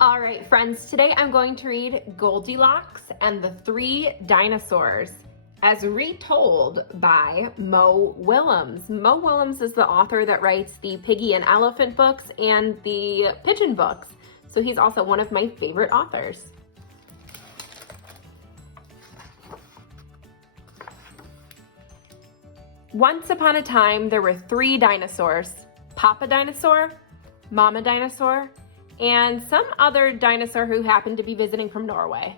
All right, friends, today I'm going to read Goldilocks and the Three Dinosaurs, as retold by Mo Willems. Mo Willems is the author that writes the Piggy and Elephant books and the Pigeon books, so he's also one of my favorite authors. Once upon a time, there were three dinosaurs: Papa Dinosaur, Mama Dinosaur, and some other dinosaur who happened to be visiting from Norway.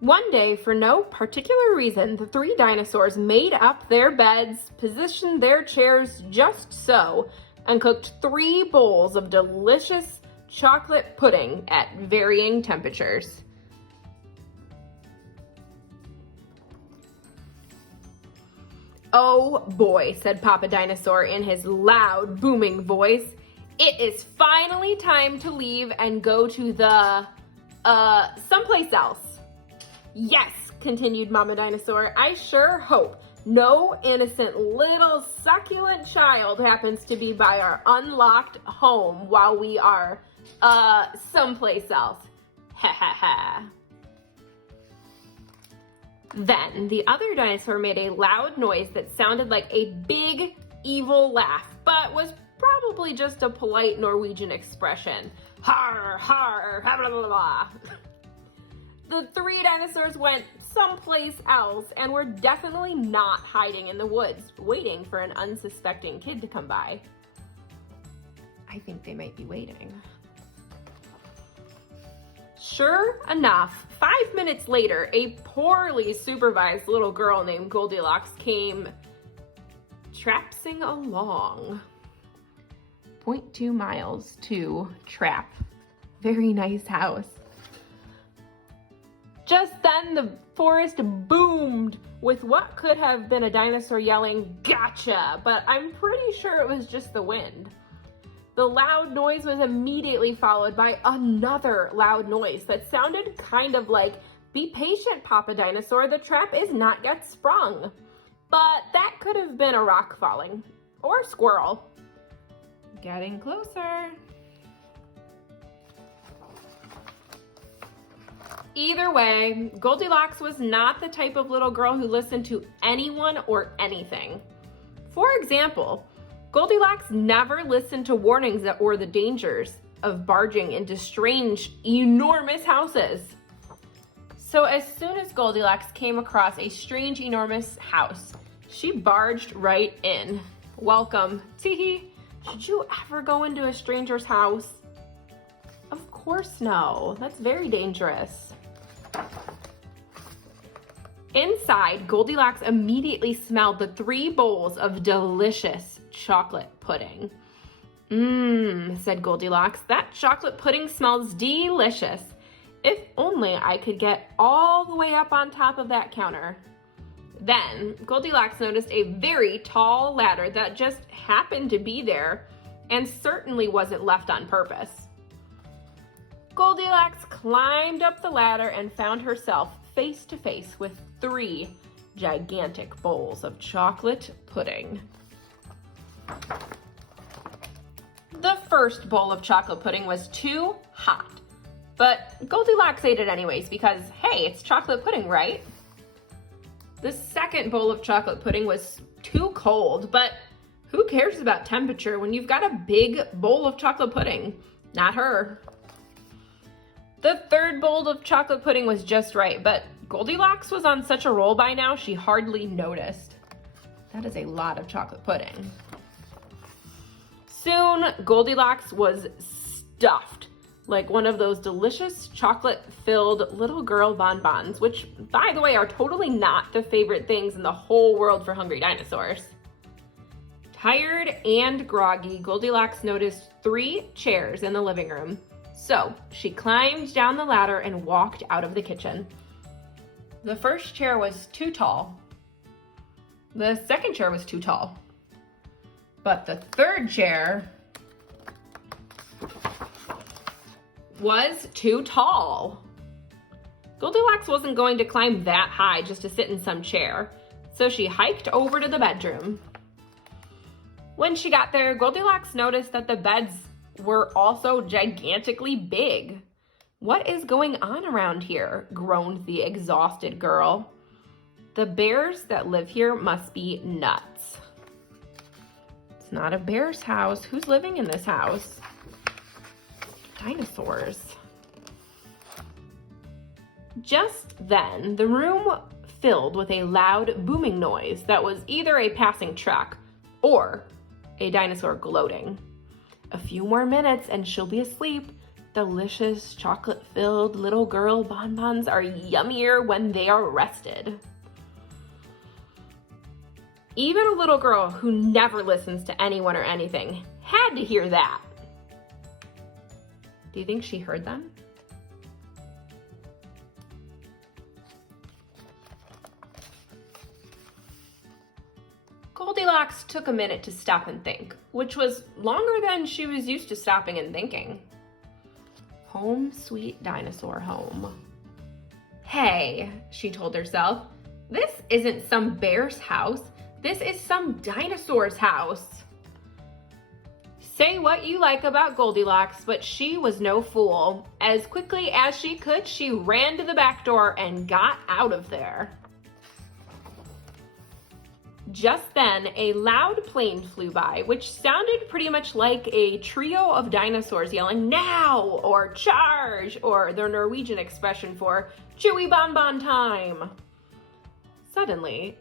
One day, for no particular reason, the three dinosaurs made up their beds, positioned their chairs just so, and cooked 3 bowls of delicious chocolate pudding at varying temperatures. "Oh boy," said Papa Dinosaur in his loud, booming voice. "It is finally time to leave and go to the, someplace else." "Yes," continued Mama Dinosaur, "I sure hope no innocent little succulent child happens to be by our unlocked home while we are, someplace else. Ha ha ha." Then the other dinosaur made a loud noise that sounded like a big, evil laugh, but was probably just a polite Norwegian expression. Har, har, ha, blah, blah, blah. The three dinosaurs went someplace else and were definitely not hiding in the woods, waiting for an unsuspecting kid to come by. I think they might be waiting. Sure enough, 5 minutes later, a poorly supervised little girl named Goldilocks came trapsing along. 0.2 miles to Trap. Very nice house. Just then, the forest boomed with what could have been a dinosaur yelling, "Gotcha!" But I'm pretty sure it was just the wind. The loud noise was immediately followed by another loud noise that sounded kind of like, "Be patient, Papa Dinosaur, the trap is not yet sprung." But that could have been a rock falling, or a squirrel. Getting closer. Either way, Goldilocks was not the type of little girl who listened to anyone or anything. For example, Goldilocks never listened to warnings or the dangers of barging into strange, enormous houses. So as soon as Goldilocks came across a strange, enormous house, she barged right in. "Welcome." Teehee, should you ever go into a stranger's house? Of course no, that's very dangerous. Inside, Goldilocks immediately smelled the 3 bowls of delicious chocolate pudding. Said Goldilocks, "that chocolate pudding smells delicious. If only I could get all the way up on top of that counter." Then Goldilocks noticed a very tall ladder that just happened to be there and certainly wasn't left on purpose. Goldilocks climbed up the ladder and found herself face to face with 3 gigantic bowls of chocolate pudding. The first bowl of chocolate pudding was too hot, but Goldilocks ate it anyways because, hey, it's chocolate pudding, right? The second bowl of chocolate pudding was too cold, but who cares about temperature when you've got a big bowl of chocolate pudding? Not her. The third bowl of chocolate pudding was just right, but Goldilocks was on such a roll by now she hardly noticed. That is a lot of chocolate pudding. Soon, Goldilocks was stuffed like one of those delicious chocolate-filled little girl bonbons, which, by the way, are totally not the favorite things in the whole world for hungry dinosaurs. Tired and groggy, Goldilocks noticed 3 chairs in the living room. So she climbed down the ladder and walked out of the kitchen. The first chair was too tall. The second chair was too tall. But the third chair was too tall. Goldilocks wasn't going to climb that high just to sit in some chair, so she hiked over to the bedroom. When she got there, Goldilocks noticed that the beds were also gigantically big. "What is going on around here?" groaned the exhausted girl. "The bears that live here must be nuts." It's not a bear's house. Who's living in this house? Dinosaurs. Just then, the room filled with a loud booming noise that was either a passing truck or a dinosaur gloating. "A few more minutes and she'll be asleep. Delicious chocolate-filled little girl bonbons are yummier when they are rested." Even a little girl who never listens to anyone or anything had to hear that. Do you think she heard them? Goldilocks took a minute to stop and think, which was longer than she was used to stopping and thinking. Home sweet dinosaur home. "Hey," she told herself, "this isn't some bear's house. This is some dinosaur's house." Say what you like about Goldilocks, but she was no fool. As quickly as she could, she ran to the back door and got out of there. Just then, a loud plane flew by, which sounded pretty much like a trio of dinosaurs yelling, "Now!" or "Charge!" or their Norwegian expression for "Chewy bonbon time!" Suddenly,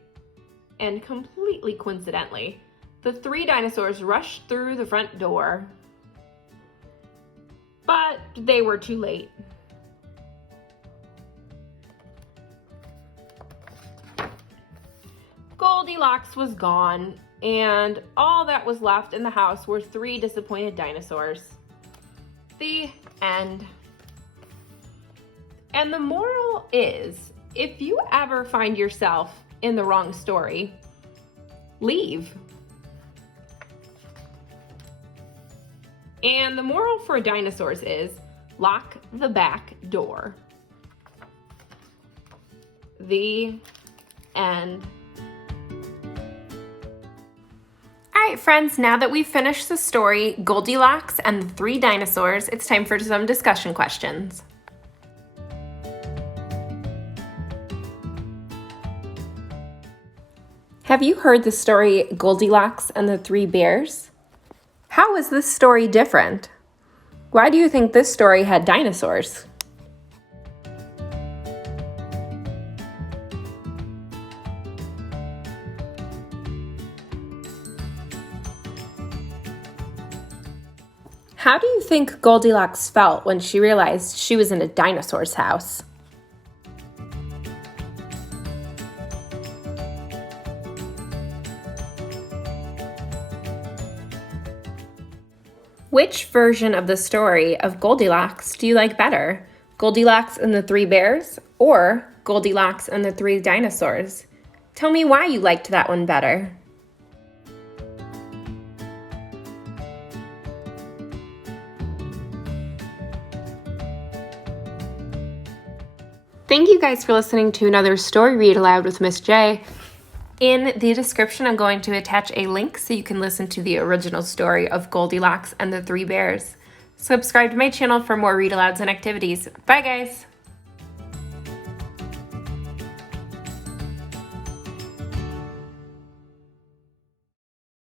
and completely coincidentally, the three dinosaurs rushed through the front door. But they were too late. Goldilocks was gone, and all that was left in the house were three disappointed dinosaurs. The end. And the moral is, if you ever find yourself in the wrong story, leave. And the moral for dinosaurs is, lock the back door. The end. All right, friends, now that we've finished the story, Goldilocks and the Three Dinosaurs, it's time for some discussion questions. Have you heard the story Goldilocks and the Three Bears? How is this story different? Why do you think this story had dinosaurs? How do you think Goldilocks felt when she realized she was in a dinosaur's house? Which version of the story of Goldilocks do you like better? Goldilocks and the Three Bears or Goldilocks and the Three Dinosaurs? Tell me why you liked that one better. Thank you guys for listening to another Story Read Aloud with Miss J. In the description, I'm going to attach a link so you can listen to the original story of Goldilocks and the Three Bears. Subscribe to my channel for more read-alouds and activities. Bye, guys!